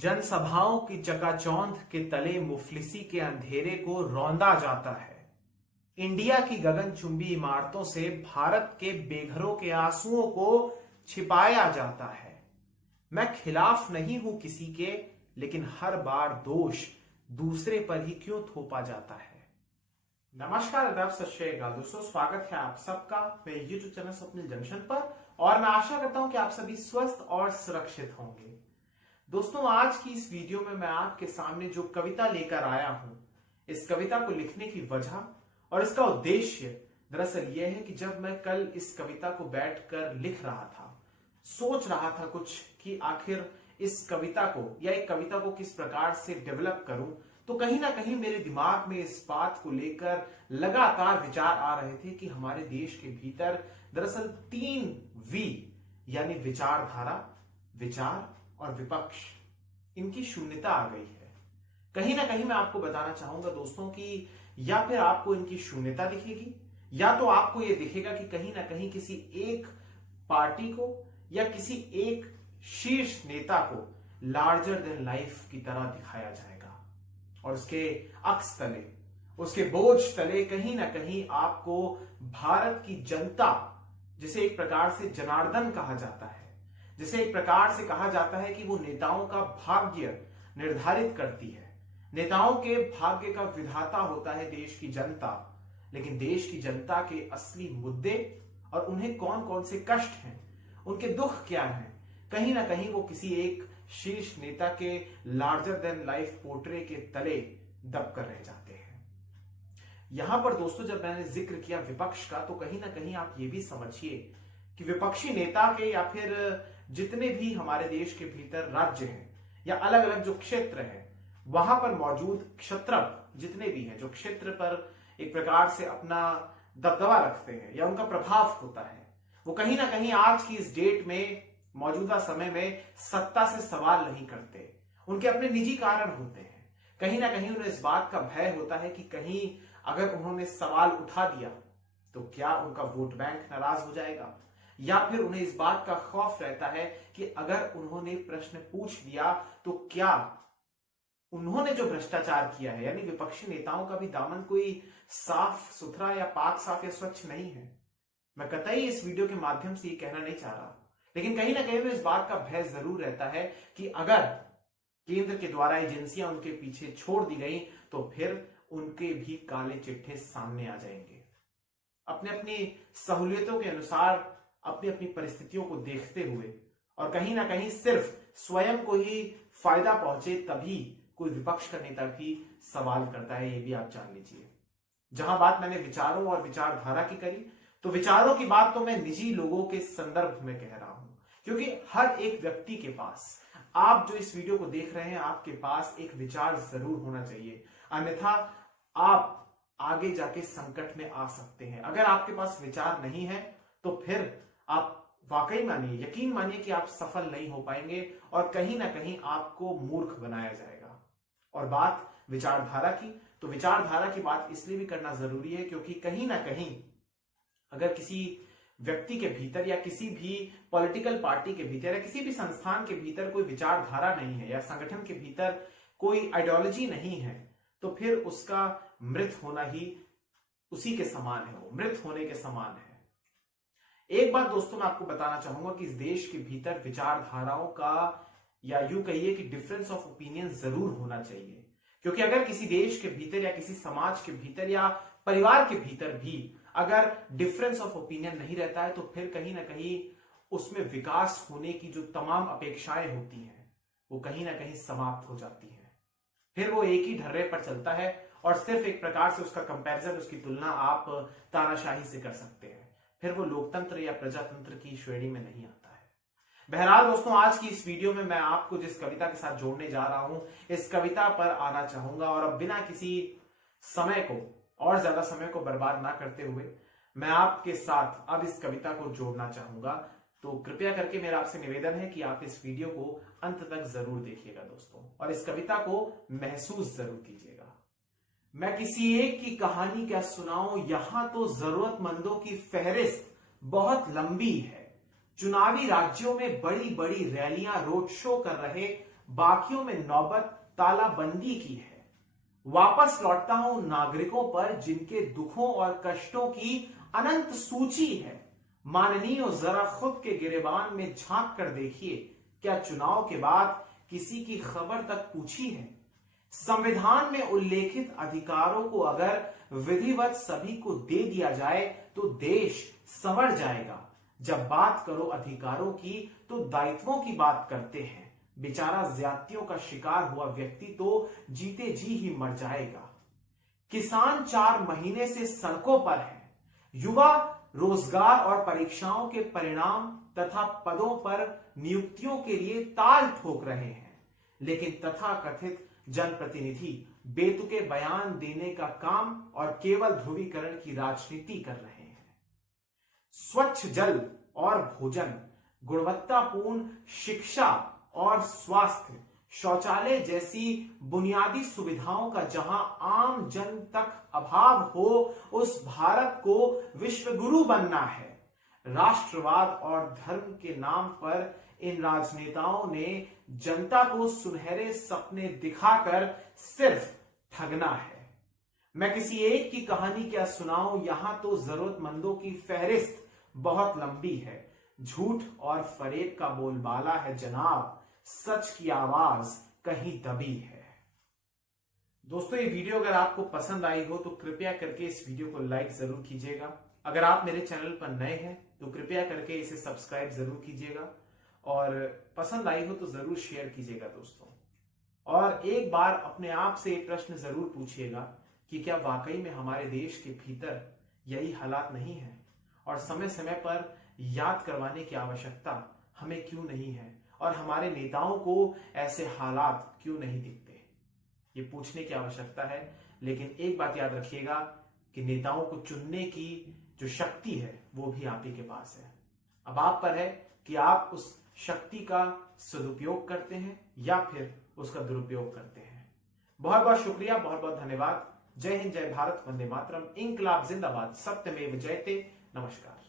जनसभाओं की चकाचौंध के तले मुफलिसी के अंधेरे को रौंदा जाता है। इंडिया की गगनचुंबी इमारतों से भारत के बेघरों के आंसुओं को छिपाया जाता है। मैं खिलाफ नहीं हूं किसी के, लेकिन हर बार दोष दूसरे पर ही क्यों थोपा जाता है। नमस्कार, आदाब, सत श्री अकाल दोस्तों, स्वागत है आप सबका मेरे यूट्यूब चैनल स्वप्निल जंक्शन पर। और मैं आशा करता हूं कि आप सभी स्वस्थ और सुरक्षित होंगे। दोस्तों, आज की इस वीडियो में मैं आपके सामने जो कविता लेकर आया हूं, इस कविता को लिखने की वजह और इसका उद्देश्य दरअसल यह है कि जब मैं कल इस कविता को बैठकर लिख रहा था, सोच रहा था कुछ कि आखिर इस कविता को या एक कविता को किस प्रकार से डेवलप करूं, तो कहीं ना कहीं मेरे दिमाग में इस बात को लेकर लगातार विचार आ रहे थे कि हमारे देश के भीतर दरअसल 3 वी यानी विचारधारा, विचार और विपक्ष, इनकी शून्यता आ गई है। कहीं ना कहीं मैं आपको बताना चाहूंगा दोस्तों कि या फिर आपको इनकी शून्यता दिखेगी या तो आपको यह दिखेगा कि कहीं ना कहीं किसी एक पार्टी को या किसी एक शीर्ष नेता को लार्जर देन लाइफ की तरह दिखाया जाएगा और उसके अक्स तले, उसके बोझ तले कहीं ना कहीं आपको भारत की जनता, जिसे एक प्रकार से जनार्दन कहा जाता है, जिसे एक प्रकार से कहा जाता है कि वो नेताओं का भाग्य निर्धारित करती है, नेताओं के भाग्य का विधाता होता है देश की जनता। लेकिन देश की जनता के असली मुद्दे और उन्हें कौन कौन से कष्ट हैं, उनके दुख क्या हैं, कहीं ना कहीं वो किसी एक शीर्ष नेता के लार्जर देन लाइफ पोर्ट्रे के तले दब कर रह जाते हैं। यहां पर दोस्तों, जब मैंने जिक्र किया विपक्ष का, तो कहीं ना कहीं आप ये भी समझिए कि विपक्षी नेता के या फिर जितने भी हमारे देश के भीतर राज्य हैं या अलग अलग जो क्षेत्र हैं, वहां पर मौजूद क्षत्रप जितने भी हैं, जो क्षेत्र पर एक प्रकार से अपना दबदबा रखते हैं या उनका प्रभाव होता है, वो कहीं ना कहीं आज की इस डेट में, मौजूदा समय में सत्ता से सवाल नहीं करते। उनके अपने निजी कारण होते हैं। कहीं ना कहीं उन्हें इस बात का भय होता है कि कहीं अगर उन्होंने सवाल उठा दिया तो क्या उनका वोट बैंक नाराज हो जाएगा, या फिर उन्हें इस बात का खौफ रहता है कि अगर उन्होंने प्रश्न पूछ दिया तो क्या उन्होंने जो भ्रष्टाचार किया है, यानी विपक्षी नेताओं का भी दामन कोई साफ सुथरा या पाक साफ या स्वच्छ नहीं है। मैं कतई इस वीडियो के माध्यम से ये कहना नहीं चाह रहा, लेकिन कहीं ना कहीं इस बात का भय जरूर रहता है कि अगर केंद्र के द्वारा एजेंसियां उनके पीछे छोड़ दी गई तो फिर उनके भी काले चिट्ठे सामने आ जाएंगे। अपने अपनी सहूलियतों के अनुसार, अपनी अपनी परिस्थितियों को देखते हुए और कहीं ना कहीं सिर्फ स्वयं को ही फायदा पहुंचे तभी कोई विपक्ष का नेता भी सवाल करता है, ये भी आप जान लीजिए। जहां बात मैंने विचारों और विचारधारा की करी, तो विचारों की बात तो मैं निजी लोगों के संदर्भ में कह रहा हूं, क्योंकि हर एक व्यक्ति के पास, आप जो इस वीडियो को देख रहे हैं, आपके पास एक विचार जरूर होना चाहिए, अन्यथा आप आगे जाके संकट में आ सकते हैं। अगर आपके पास विचार नहीं है तो फिर आप वाकई मानिए, यकीन मानिए कि आप सफल नहीं हो पाएंगे और कहीं ना कहीं आपको मूर्ख बनाया जाएगा। और बात विचारधारा की, तो विचारधारा की बात इसलिए भी करना जरूरी है क्योंकि कहीं ना कहीं अगर किसी व्यक्ति के भीतर या किसी भी पॉलिटिकल पार्टी के भीतर या किसी भी संस्थान के भीतर कोई विचारधारा नहीं है या संगठन के भीतर कोई आइडियोलॉजी नहीं है, तो फिर उसका मृत होना ही उसी के समान है, वो मृत होने के समान है। एक बात दोस्तों मैं आपको बताना चाहूंगा कि इस देश के भीतर विचारधाराओं का, या यूं कहिए कि डिफरेंस ऑफ ओपिनियन जरूर होना चाहिए, क्योंकि अगर किसी देश के भीतर या किसी समाज के भीतर या परिवार के भीतर भी अगर डिफरेंस ऑफ ओपिनियन नहीं रहता है, तो फिर कहीं ना कहीं उसमें विकास होने की जो तमाम अपेक्षाएं होती हैं वो कहीं ना कहीं समाप्त हो जाती हैं। फिर वो एक ही ढर्रे पर चलता है और सिर्फ एक प्रकार से उसका कंपैरिजन, उसकी तुलना आप तानाशाही से कर सकते हैं। फिर वो लोकतंत्र या प्रजातंत्र की श्रेणी में नहीं आता है। बहरहाल दोस्तों, आज की इस वीडियो में मैं आपको जिस कविता के साथ जोड़ने जा रहा हूं, इस कविता पर आना चाहूंगा और अब बिना किसी समय को और ज्यादा समय को बर्बाद ना करते हुए मैं आपके साथ अब इस कविता को जोड़ना चाहूंगा। तो कृपया करके मेरा आपसे निवेदन है कि आप इस वीडियो को अंत तक जरूर देखिएगा दोस्तों, और इस कविता को महसूस जरूर कीजिएगा। मैं किसी एक की कहानी क्या सुनाऊं, यहां तो जरूरतमंदों की फहरिस्त बहुत लंबी है। चुनावी राज्यों में बड़ी बड़ी रैलियां, रोड शो कर रहे बाकियों में नौबत तालाबंदी की है। वापस लौटता हूं उन नागरिकों पर जिनके दुखों और कष्टों की अनंत सूची है। माननीय, जरा खुद के गिरेबान में झांक कर देखिए, क्या चुनाव के बाद किसी की खबर तक पूछी है? संविधान में उल्लेखित अधिकारों को अगर विधिवत सभी को दे दिया जाए तो देश संवर जाएगा। जब बात करो अधिकारों की तो दायित्वों की बात करते हैं। बेचारा ज्यादतियों का शिकार हुआ व्यक्ति तो जीते जी ही मर जाएगा। किसान 4 महीने से सड़कों पर है। युवा रोजगार और परीक्षाओं के परिणाम तथा पदों पर नियुक्तियों के लिए ताल ठोक रहे हैं, लेकिन तथाकथित जनप्रतिनिधि बेतुके बयान देने का काम और केवल ध्रुवीकरण की राजनीति कर रहे हैं। स्वच्छ जल और भोजन, गुणवत्तापूर्ण शिक्षा और स्वास्थ्य, शौचालय जैसी बुनियादी सुविधाओं का जहां आम जन तक अभाव हो, उस भारत को विश्वगुरु बनना है। राष्ट्रवाद और धर्म के नाम पर इन राजनेताओं ने जनता को सुनहरे सपने दिखाकर सिर्फ ठगना है। मैं किसी एक की कहानी क्या सुनाऊं, यहां तो जरूरतमंदों की फहरिस्त बहुत लंबी है। झूठ और फरेब का बोलबाला है जनाब, सच की आवाज कहीं दबी है। दोस्तों, ये वीडियो अगर आपको पसंद आई हो तो कृपया करके इस वीडियो को लाइक जरूर कीजिएगा। अगर आप मेरे चैनल पर नए हैं तो कृपया करके इसे सब्सक्राइब जरूर कीजिएगा और पसंद आई हो तो जरूर शेयर कीजिएगा दोस्तों। और एक बार अपने आप से एक प्रश्न जरूर पूछिएगा कि क्या वाकई में हमारे देश के भीतर यही हालात नहीं है, और समय समय पर याद करवाने की आवश्यकता हमें क्यों नहीं है, और हमारे नेताओं को ऐसे हालात क्यों नहीं दिखते। ये पूछने की आवश्यकता है। लेकिन एक बात याद रखिएगा कि नेताओं को चुनने की जो शक्ति है वो भी आप ही के पास है। अब आप पर है कि आप उस शक्ति का सदुपयोग करते हैं या फिर उसका दुरुपयोग करते हैं। बहुत बहुत शुक्रिया, बहुत बहुत धन्यवाद। जय हिंद, जय भारत, वंदे मातरम, इंकलाब जिंदाबाद, सत्यमेव जयते। नमस्कार।